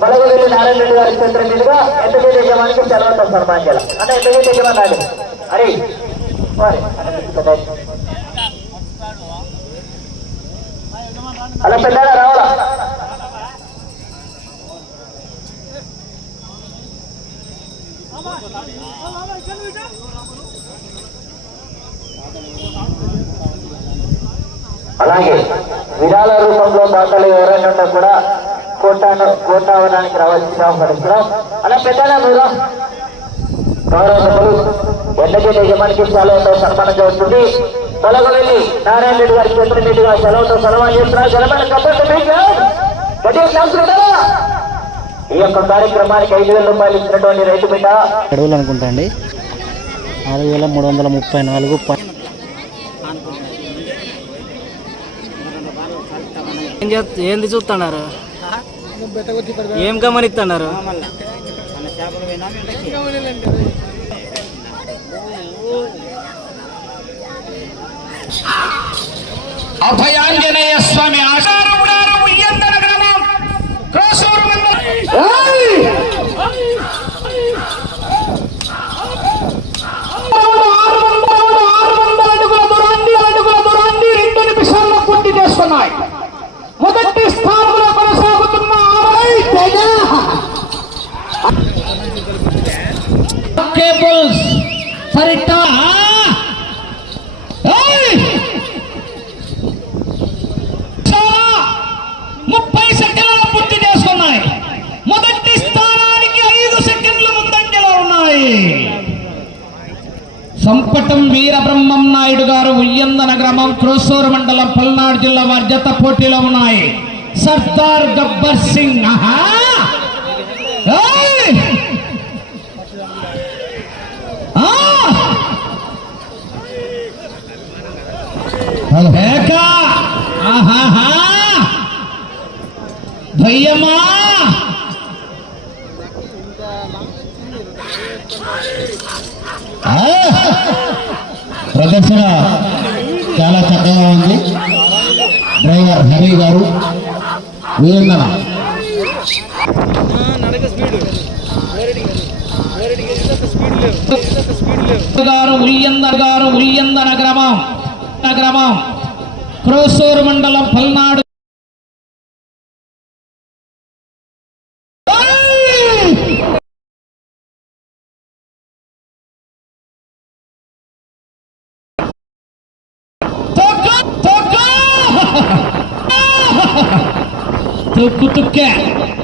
బలగవెల్లి నారాయణ రెడ్డి గారి చేతుల మీదుగా ఎంతగేట్ యజమానికి సెలవుతో చేయాలి అంటే ఎంతగేట్ యజమాని రాడు అరే వారి. అలా పెద్దగా రావాలా? అలాగే విరాళ రూపంలో దాతలు ఎవరైనా కూడా కోటాను కోటావడానికి రావాల్సిన ఆహ్వానిస్తున్నాం అలా పెద్దగా మీరు? గౌరవ సభలు ఎండగేట యజమానికి సెలవుతో సన్మానం జరుగుతుంది పొలగవెల్లి నారాయణ రెడ్డి గారి చేతుల మీదుగా సెలవుతో సన్మానం చేస్తున్నారు. ఉంటారా? ఈ యొక్క కార్యక్రమానికి ఐదు వేల రూపాయలు ఇచ్చినటువంటి రైతు బిడ్డ. అడవులు అనుకుంటా అండి. నాలుగు వేల మూడు వందల ముప్పై నాలుగు ఏంది చూస్తున్నారు ఏం గమనిస్తున్నారు? అభయాంజనేయ స్వామి ఆశ ఉడారం ఉయ్యందన గ్రామం క్రోసూరు మండలం పూర్తి చేస్తున్నాయి మొదటి స్థానంలో కొనసాగుతున్న కేబుల్స్ సరిగ్గా. చాలా ముప్పై సెకండ్లు పూర్తి చేసుకున్నాయి. మొదటి స్థానానికి ఐదు సెకండ్లు ముందంజలో ఉన్నాయి. సంపటం వీరబ్రహ్మం నాయుడు గారు ఉయ్యందన గ్రామం క్రోసూరు మండలం పల్నాడు జిల్లా వారి జత పోటీలో ఉన్నాయి. సర్దార్ గబ్బర్ సింగ్. ఆహా! భయ్యమా ప్రదర్శన చాలా చక్కగా ఉంది. డ్రైవర్ హరి గారు వీరందన గారు ఉయ్యందర్ గారు ఉయ్యందన గ్రామం గ్రామం క్రోసూరు మండలం పల్నాడు तो कुतुब क्या